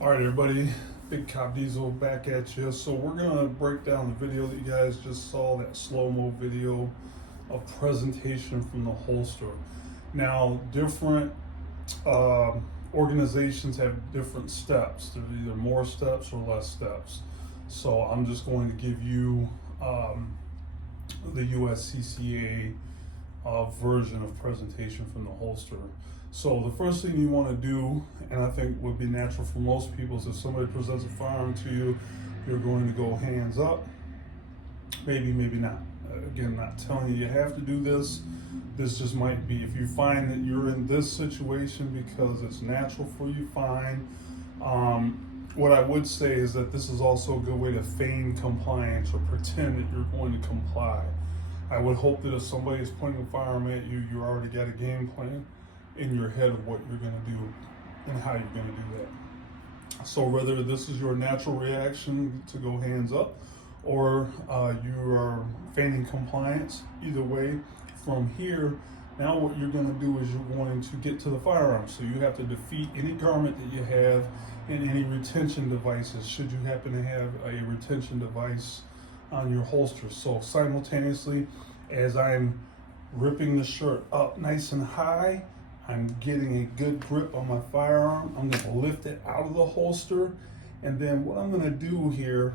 All right, everybody, Big Cop Diesel back at you. So we're gonna break down the video that you guys just saw, that slow-mo video of presentation from the holster. Now, different organizations have different steps. There's either more steps or less steps. So I'm just going to give you the USCCA version of presentation from the holster. So the first thing you want to do, and I think would be natural for most people, is if somebody presents a firearm to you, you're going to go hands up. Maybe, maybe not. Again, not telling you have to do this. This just might be, if you find that you're in this situation because it's natural for you, fine. What I would say is that this is also a good way to feign compliance or pretend that you're going to comply. I would hope that if somebody is pointing a firearm at you, you already got a game plan in your head of what you're going to do and how you're going to do that. So whether this is your natural reaction to go hands up or you are feigning compliance, either way, from here, now what you're going to do is you're going to get to the firearm. So you have to defeat any garment that you have and any retention devices, should you happen to have a retention device on your holster. So simultaneously, as I'm ripping the shirt up nice and high, I'm getting a good grip on my firearm. I'm going to lift it out of the holster, and then what I'm going to do here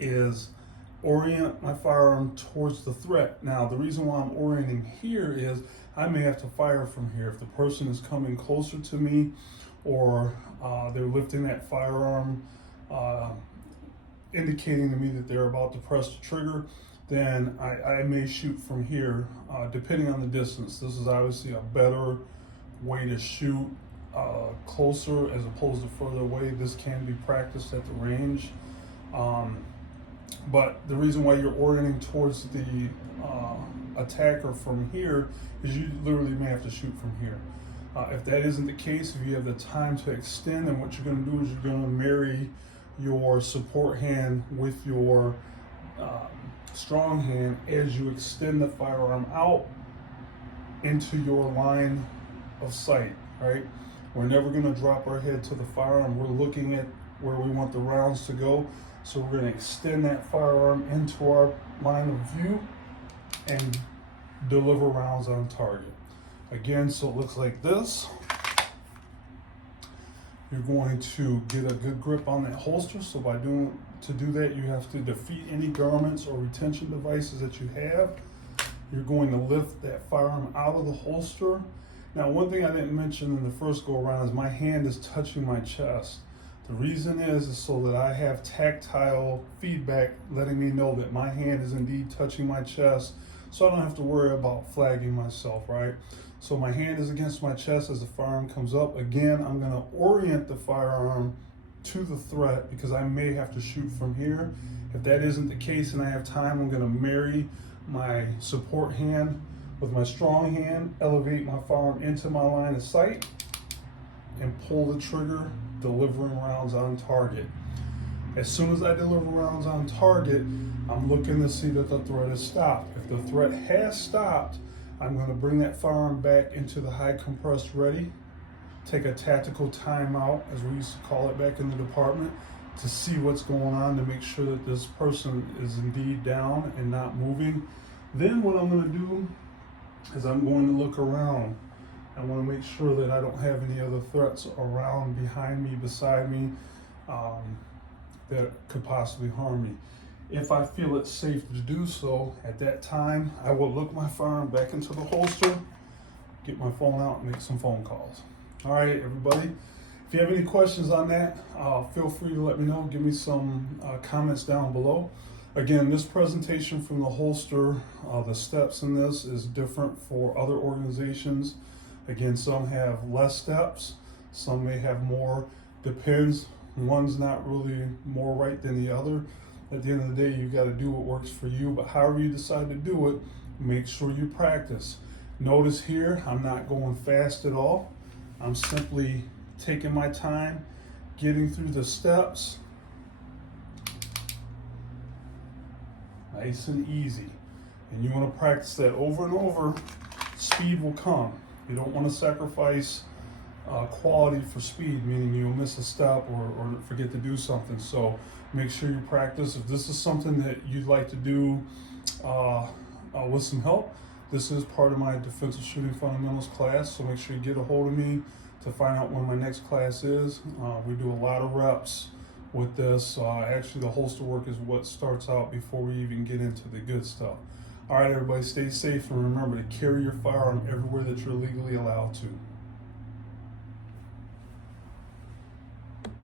is orient my firearm towards the threat. Now, the reason why I'm orienting here is I may have to fire from here. If the person is coming closer to me or they're lifting that firearm, indicating to me that they're about to press the trigger, then I may shoot from here, depending on the distance. This is obviously a better way to shoot closer as opposed to further away. This can be practiced at the range. But the reason why you're orienting towards the attacker from here is you literally may have to shoot from here. If that isn't the case, if you have the time to extend, then what you're going to do is you're going to marry your support hand with your strong hand as you extend the firearm out into your line of sight, right? We're never going to drop our head to the firearm. We're looking at where we want the rounds to go. So we're going to extend that firearm into our line of view and deliver rounds on target. Again, so it looks like this. You're going to get a good grip on that holster. So to do that, you have to defeat any garments or retention devices that you have. You're going to lift that firearm out of the holster. Now, one thing I didn't mention in the first go around is my hand is touching my chest. The reason is so that I have tactile feedback letting me know that my hand is indeed touching my chest, so I don't have to worry about flagging myself, right? So my hand is against my chest as the firearm comes up. Again, I'm going to orient the firearm to the threat because I may have to shoot from here. If that isn't the case and I have time, I'm going to marry my support hand with my strong hand, elevate my firearm into my line of sight, and pull the trigger, delivering rounds on target. As soon as I deliver rounds on target, I'm looking to see that the threat has stopped. If the threat has stopped, I'm going to bring that firearm back into the high compressed ready, take a tactical timeout, as we used to call it back in the department, to see what's going on, to make sure that this person is indeed down and not moving. Then what I'm going to do is I'm going to look around. I want to make sure that I don't have any other threats around, behind me, beside me, that could possibly harm me. If I feel it's safe to do so, at that time, I will look my firearm back into the holster, get my phone out, and make some phone calls. All right, everybody. If you have any questions on that, feel free to let me know. Give me some comments down below. Again, this presentation from the holster, the steps in this is different for other organizations. Again, some have less steps, some may have more. Depends. One's not really more right than the other. At the end of the day, you got to do what works for you. But however you decide to do it, make sure you practice. Notice here, I'm not going fast at all. I'm simply taking my time, getting through the steps. Nice and easy. And you want to practice that over and over. Speed will come. You don't want to sacrifice quality for speed, meaning you'll miss a step or forget to do something. So make sure you practice. If this is something that you'd like to do with some help, this is part of my defensive shooting fundamentals class. So make sure you get a hold of me to find out when my next class is. We do a lot of reps with this. Actually, the holster work is what starts out before we even get into the good stuff. All right, everybody, stay safe and remember to carry your firearm everywhere that you're legally allowed to.